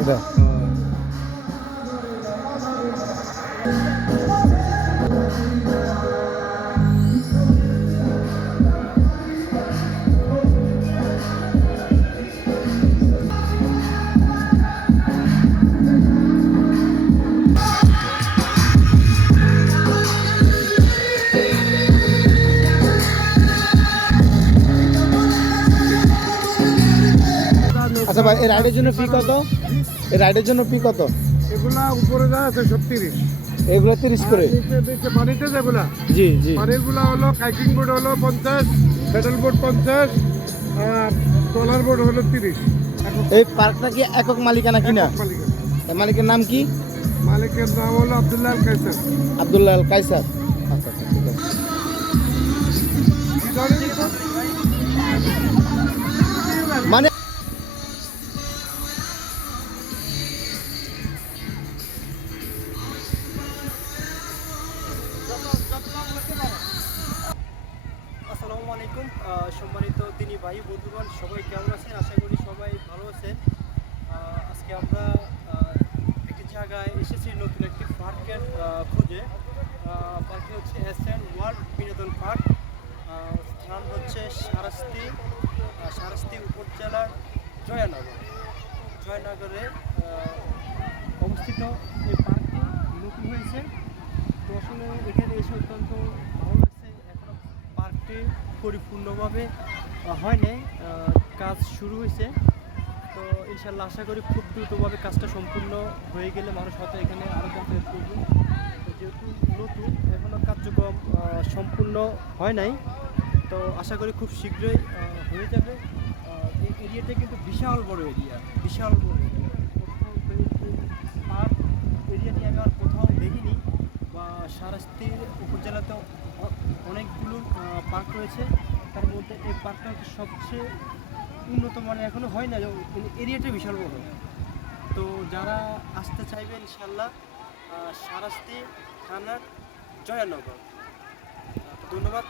এটা। আচ্ছা ভাই এই রাইডের জন্য ফি কত? এই রাইডের জন্য ফি কত? এগুলা উপরে যা আছে সব তিরিশ। এগুলো তিরিশ করে? পানিতে যেগুলা জি জি। পানিরগুলা হলো কাইকিং বোর্ড হলো পঞ্চাশ প্যাডেল বোর্ড পঞ্চাশ আর ট্রলার বোর্ড হলো তিরিশ। এই পার্কটা কি একক মালিকানা কিনা মালিকের মালিকের নাম কি? মালিকের নাম হলো আবদুল্লাহ আল কাইসার আব্দুল্লাহ আল কাইসার আলাইকুম। সম্মানিত তিনি ভাই, বন্ধুগণ, সবাই কেমন আছেন? আশা করি সবাই ভালো আছেন। আজকে আমরা একটি জায়গায় এসেছি নতুন একটি পার্কের খোঁজে। পার্কটি হচ্ছে এস এন ওয়ার্ল্ড বিনোদন পার্ক। স্থান হচ্ছে সারাস্তি সারাস্তি উপজেলার জয়ানগর। জয়নগরে অবস্থিত এই পার্কটি নতুন হয়েছে। তো আসলে এখানে এসে অত্যন্ত ভালো লাগছে এখনও পার্কটি পরিপূর্ণভাবে হয় নাই কাজ শুরু হয়েছে। তো ইনশাল্লাহ আশা করি খুব দ্রুতভাবে কাজটা সম্পূর্ণ হয়ে গেলে মানুষ হয়তো এখানে আরও যাতায়াত করবে। যেহেতু নতুন এখনও কার্যক্রম সম্পূর্ণ হয় নাই, তো আশা করি খুব শীঘ্রই হয়ে যাবে। এই এরিয়াটা কিন্তু বিশাল বড় এরিয়া, বিশাল বড় এরিয়া। পার্ক এরিয়াটি আমি আর কোথাও দেখিনি, বা সারাস্তির উপজেলাতেও অনেকগুলো পার্ক রয়েছে। তার মধ্যে এই পার্কটা হচ্ছে সবচেয়ে উন্নত মানে এখনও হয় না এরিয়াটা বিশাল বড়। তো যারা আসতে চাইবে ইনশাল্লাহ সারাস্তি থানার জয়ানগর। ধন্যবাদ।